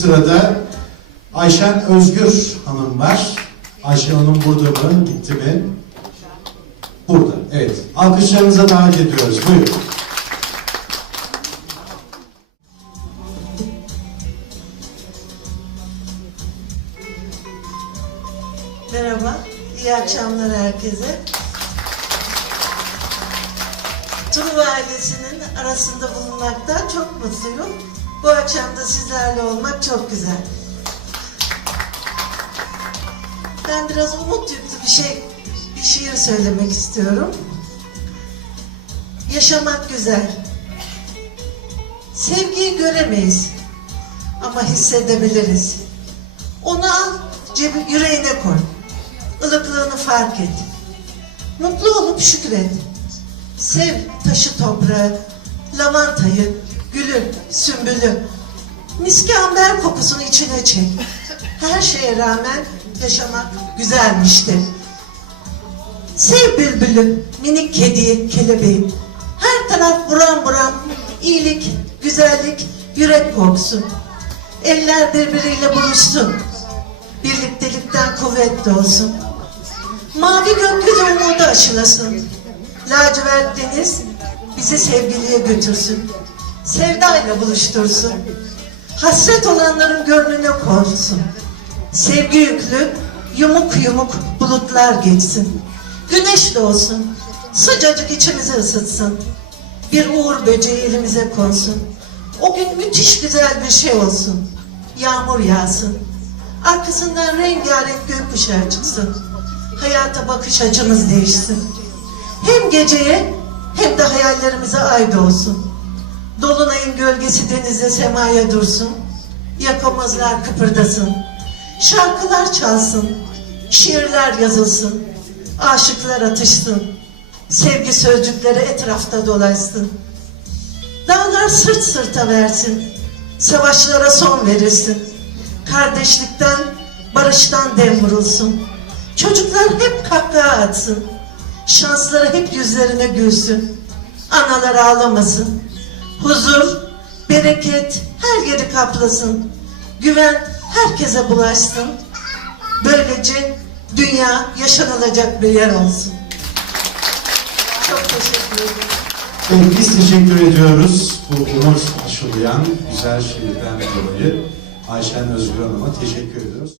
Sırada Ayşen Özgür Hanım var. Ayşen Hanım burada mı? Gitti mi? Burada. Evet. Alkışlarınıza davet ediyoruz. Buyurun. Merhaba, iyi akşamlar herkese. Truva ailesinin arasında bulunmaktan çok mutluyum. Bu akşam da sizlerle olmak çok güzel. Ben biraz umut yüklü bir şey, bir şiir söylemek istiyorum. Yaşamak güzel. Sevgiyi göremeyiz ama hissedebiliriz. Onu al, cebi, yüreğine koy. Ilıklığını fark et. Mutlu olup şükret. Sev taşı toprağı, lavantayı, gülü, sümbülü. Miski amber kokusunu içine çek. Her şeye rağmen yaşamak güzelmiştir. Sev bülbülü, minik kediyi, kelebeği. Her taraf buram buram, iyilik, güzellik, yürek koksun. Eller birbiriyle buluşsun. Birliktelikten kuvvet doğsun. Mavi gökyüzü umudu aşılasın. Lacivert deniz bizi sevgiliye götürsün. Sevdayla buluştursun. Hasret olanların gönlüne konsun. Sevgi yüklü yumuk yumuk bulutlar geçsin. Güneş doğsun. Sıcacık içimizi ısıtsın. Bir uğur böceği elimize konsun. O gün müthiş güzel bir şey olsun. Yağmur yağsın. Arkasından rengarenk gökkuşağı çıksın. Hayata bakış açımız değişsin. Hem geceye hem de hayallerimize ay doğsun. Dolunayın gölgesi denize semaya dursun. Yakamazlar kıpırdasın. Şarkılar çalsın. Şiirler yazılsın. Aşıklar atışsın. Sevgi sözcükleri etrafta dolaşsın. Dağlar sırt sırta versin. Savaşlara son verirsin. Kardeşlikten, barıştan dem vurulsun. Çocuklar hep kahkaha atsın. Şansları hep yüzlerine gülsün. Analar ağlamasın. Huzur, bereket her yeri kaplasın. Güven herkese bulaşsın. Böylece dünya yaşanılacak bir yer olsun. Çok teşekkür ederim. Biz teşekkür ediyoruz bu umut aşılayan güzel şiirden dolayı. Ayşen Özgür Hanım'a teşekkür ediyoruz.